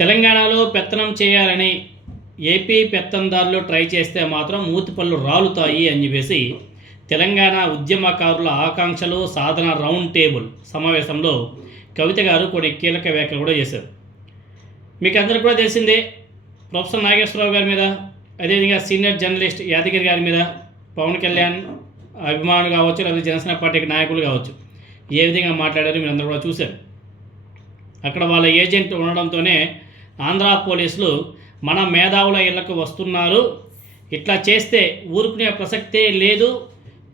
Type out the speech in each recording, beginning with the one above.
తెలంగాణలో పెత్తనం చేయాలని ఏపీ పెత్తందారులు ట్రై చేస్తే మాత్రం మూతిపళ్ళు రాలుతాయి అని చెప్పేసి తెలంగాణ ఉద్యమకారుల ఆకాంక్షలు సాధన రౌండ్ టేబుల్ సమావేశంలో కవిత గారు కొన్ని కీలక వ్యాఖ్యలు కూడా చేశారు. మీకు అందరికీ కూడా తెలిసిందే, ప్రొఫెసర్ నాగేశ్వరరావు గారి మీద, అదేవిధంగా సీనియర్ జర్నలిస్ట్ యాదగిరి గారి మీద పవన్ కళ్యాణ్ అభిమానులు కావచ్చు, లేదా జనసేన పార్టీకి నాయకులు కావచ్చు, ఏ విధంగా మాట్లాడారో మీరు అందరూ కూడా చూశారు. అక్కడ వాళ్ళ ఏజెంట్ ఉండడంతోనే ఆంధ్ర పోలీసులు మన మేధావుల ఇళ్లకు వస్తున్నారు, ఇట్లా చేస్తే ఊరుకునే ప్రసక్తే లేదు,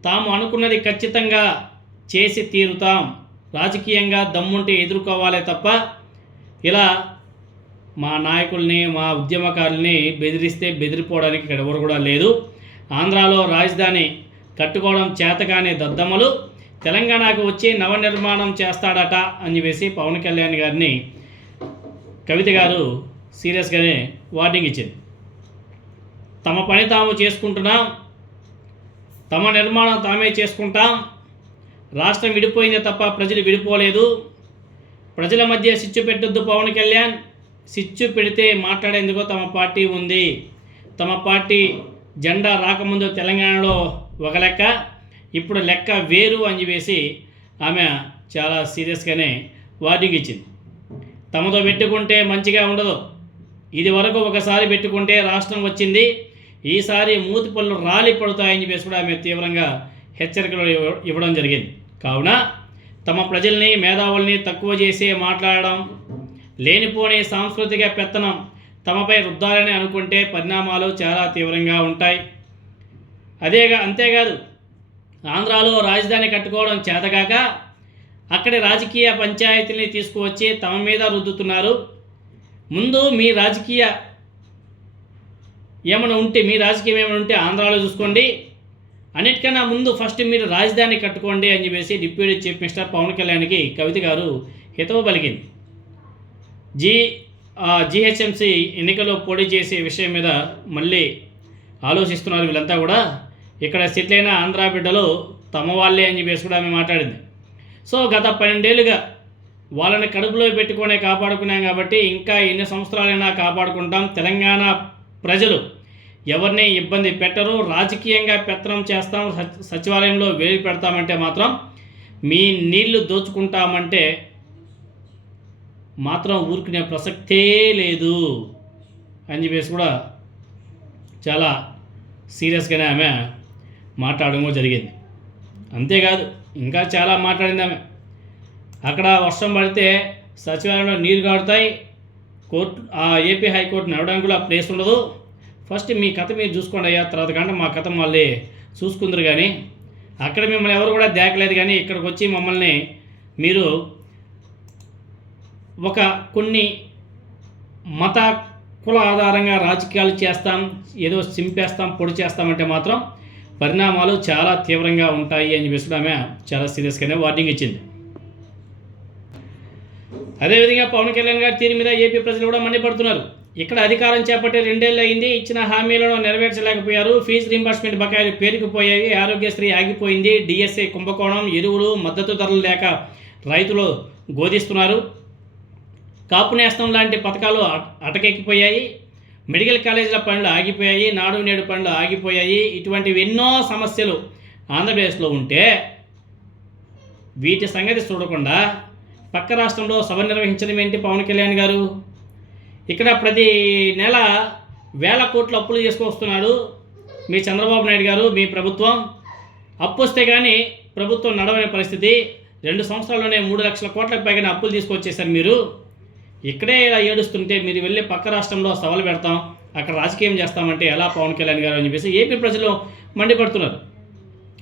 తాము అనుకున్నది ఖచ్చితంగా చేసి తీరుతాం, రాజకీయంగా దమ్ముంటే ఎదుర్కోవాలే తప్ప ఇలా మా నాయకుల్ని మా ఉద్యమకారుల్ని బెదిరిస్తే బెదిరిపోవడానికి ఇక్కడ ఎవరు కూడా లేదు. ఆంధ్రాలో రాజధాని కట్టుకోవడం చేతగానే దద్దమ్మలు తెలంగాణకు వచ్చి నవనిర్మాణం చేస్తాడట అని చెప్పేసి పవన్ కళ్యాణ్ గారిని కవిత గారు సీరియస్గానే వార్నింగ్ ఇచ్చింది. తమ పని తాము చేసుకుంటున్నాం, తమ నిర్మాణం తామే చేసుకుంటాం, రాష్ట్రం విడిపోయిందే తప్ప ప్రజలు విడిపోలేదు, ప్రజల మధ్య సిచ్చు పెట్టొద్దు పవన్ కళ్యాణ్, సిచ్చు పెడితే మాట్లాడేందుకు తమ పార్టీ ఉంది, తమ పార్టీ జెండా రాకముందు తెలంగాణలో ఒక లెక్క, ఇప్పుడు లెక్క వేరు అని చెప్పేసి ఆమె చాలా సీరియస్గానే వార్నింగ్ ఇచ్చింది. తమతో పెట్టుకుంటే మంచిగా ఉండదు, ఇది వరకు ఒకసారి పెట్టుకుంటే రాష్ట్రం వచ్చింది, ఈసారి మూతి పళ్ళు రాలి పడుతాయని చెప్పేసి కూడా ఆమె తీవ్రంగా హెచ్చరికలు ఇవ్వడం జరిగింది. కావున తమ ప్రజల్ని మేధావుల్ని తక్కువ చేసి మాట్లాడడం, లేనిపోని సాంస్కృతిక పెత్తనం తమపై రుద్దాలని అనుకుంటే పరిణామాలు చాలా తీవ్రంగా ఉంటాయి. అంతేకాదు, ఆంధ్రాలో రాజధాని కట్టుకోవడం చేతగాక అక్కడి రాజకీయ పంచాయతీని తీసుకువచ్చి తమ మీద రుద్దుతున్నారు. ముందు మీ రాజకీయం ఏమైనా ఉంటే ఆంధ్రాలో చూసుకోండి, అన్నిటికన్నా ముందు ఫస్ట్ మీరు రాజధాని కట్టుకోండి అని చెప్పేసి డిప్యూటీ చీఫ్ మినిస్టర్ పవన్ కళ్యాణ్కి కవిత గారు హితవు పలికింది. జీహెచ్ఎంసీ ఎన్నికల్లో పోటీ చేసే విషయం మీద మళ్ళీ ఆలోచిస్తున్నారు వీళ్ళంతా కూడా. ఇక్కడ సెటిల్ అయిన ఆంధ్ర బిడ్డలు తమ వాళ్ళే అని చెప్పేసి కూడా ఆమె మాట్లాడింది. సో గత 12 ఏళ్ళుగా వాళ్ళని కడుపులో పెట్టుకునే కాపాడుకున్నాం కాబట్టి ఇంకా ఎన్ని సంవత్సరాలైనా కాపాడుకుంటాం, తెలంగాణ ప్రజలు ఎవరిని ఇబ్బంది పెట్టరు, రాజకీయంగా పెత్తనం చేస్తాం, సచివాలయంలో వేలు పెడతామంటే మాత్రం, మీ నీళ్లు దోచుకుంటామంటే మాత్రం ఊరుకునే ప్రసక్తే లేదు అని చెప్పేసి కూడా చాలా సీరియస్గానే ఆమె మాట్లాడడం జరిగింది. అంతేకాదు, ఇంకా చాలా మాట్లాడింది ఆమె. అక్కడ వర్షం పడితే సచివాలయంలో నీరు కారుతాయి, ఏపీ హైకోర్టు నడవడానికి కూడా ప్లేస్ ఉండదు, ఫస్ట్ మీ కథ మీరు చూసుకోండి అయ్యా, తర్వాత కంటే మా కథ మళ్ళీ చూసుకుందరు, కానీ అక్కడ మిమ్మల్ని ఎవరు కూడా దేకలేదు, కానీ ఇక్కడికి వచ్చి మమ్మల్ని మీరు కొన్ని మత కుల ఆధారంగా రాజకీయాలు చేస్తాం, ఏదో చింపేస్తాం, పొడి చేస్తామంటే మాత్రం పరిణామాలు చాలా తీవ్రంగా ఉంటాయి అని చెప్పేసి ఆమె చాలా సీరియస్గానే వార్నింగ్ ఇచ్చింది. అదేవిధంగా పవన్ కళ్యాణ్ గారి తీరు మీద ఏపీ ప్రజలు కూడా మండిపడుతున్నారు. ఇక్కడ అధికారం చేపట్టే 2 ఏళ్ళు అయింది, ఇచ్చిన హామీలను నెరవేర్చలేకపోయారు, ఫీజు రీంబర్స్మెంట్ బకాయిలు పేరుకుపోయాయి, ఆరోగ్యశ్రీ ఆగిపోయింది, డిఎస్ఏ కుంభకోణం, ఎరువులు మద్దతు ధరలు లేక రైతులు గోదిస్తున్నారు, కాపు నేస్తం లాంటి పథకాలు అటకెక్కిపోయాయి, మెడికల్ కాలేజీల పనులు ఆగిపోయాయి, నాడు నేడు పనులు ఆగిపోయాయి, ఇటువంటివి ఎన్నో సమస్యలు ఆంధ్రప్రదేశ్లో ఉంటే వీటి సంగతి చూడకుండా పక్క రాష్ట్రంలో సభ నిర్వహించడం ఏంటి పవన్ కళ్యాణ్ గారు? ఇక్కడ ప్రతి నెల 1000 కోట్ల అప్పులు చేసుకొస్తున్నాడు మీ చంద్రబాబు నాయుడు గారు, మీ ప్రభుత్వం. అప్పు వస్తే కానీ ప్రభుత్వం నడవని పరిస్థితి, 2 సంవత్సరాల్లోనే 3 లక్షల కోట్లకు పైగా అప్పులు తీసుకొచ్చేసారు మీరు. ఇక్కడే ఇలా ఏడుస్తుంటే మీరు వెళ్ళి పక్క రాష్ట్రంలో సవాలు పెడతాం, అక్కడ రాజకీయం చేస్తామంటే ఎలా పవన్ కళ్యాణ్ గారు అని చెప్పేసి ఏపీ ప్రజలు మండిపడుతున్నారు.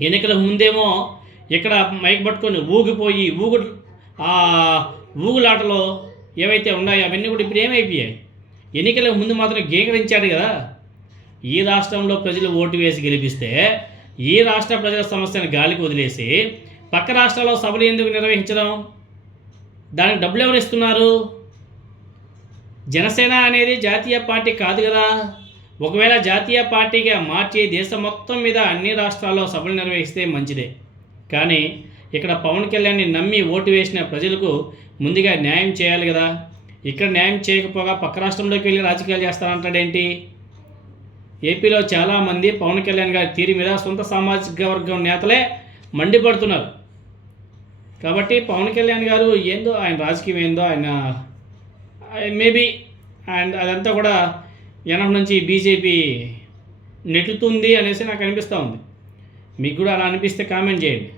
ఎన్నికల ముందేమో ఇక్కడ మైక్ పట్టుకొని ఊగిపోయి ఊగులాటలో ఏవైతే ఉన్నాయో అవన్నీ కూడా ఇప్పుడు ఏమైపోయాయి. ఎన్నికల ముందు మాత్రం గీకరించాడు కదా. ఈ రాష్ట్రంలో ప్రజలు ఓటు వేసి గెలిపిస్తే ఈ రాష్ట్ర ప్రజల సమస్యను గాలికి వదిలేసి పక్క రాష్ట్రాల్లో సభలు ఎందుకు నిర్వహించడం? దానికి డబ్బులు ఎవరు ఇస్తున్నారు? జనసేన అనేది జాతీయ పార్టీ కాదు కదా. ఒకవేళ జాతీయ పార్టీగా మార్చి దేశం మొత్తం మీద అన్ని రాష్ట్రాల్లో సభలు నిర్వహిస్తే మంచిదే, కానీ ఇక్కడ పవన్ కళ్యాణ్ని నమ్మి ఓటు వేసిన ప్రజలకు ముందుగా న్యాయం చేయాలి కదా. ఇక్కడ న్యాయం చేయకపోగా పక్క రాష్ట్రంలోకి వెళ్ళి రాజకీయాలు చేస్తారంటాడేంటి? ఏపీలో చాలామంది పవన్ కళ్యాణ్ గారి తీరు మీద సొంత సామాజిక వర్గం నేతలే మండిపడుతున్నారు. కాబట్టి పవన్ కళ్యాణ్ గారు ఏందో, ఆయన రాజకీయం ఏందో, ఆయన మేబీ అండ్ అదంతా కూడా వెనక నుంచి బీజేపీ నెట్టుతుంది అనేసి నాకు అనిపిస్తూ ఉంది. మీకు కూడా అలా అనిపిస్తే కామెంట్ చేయండి.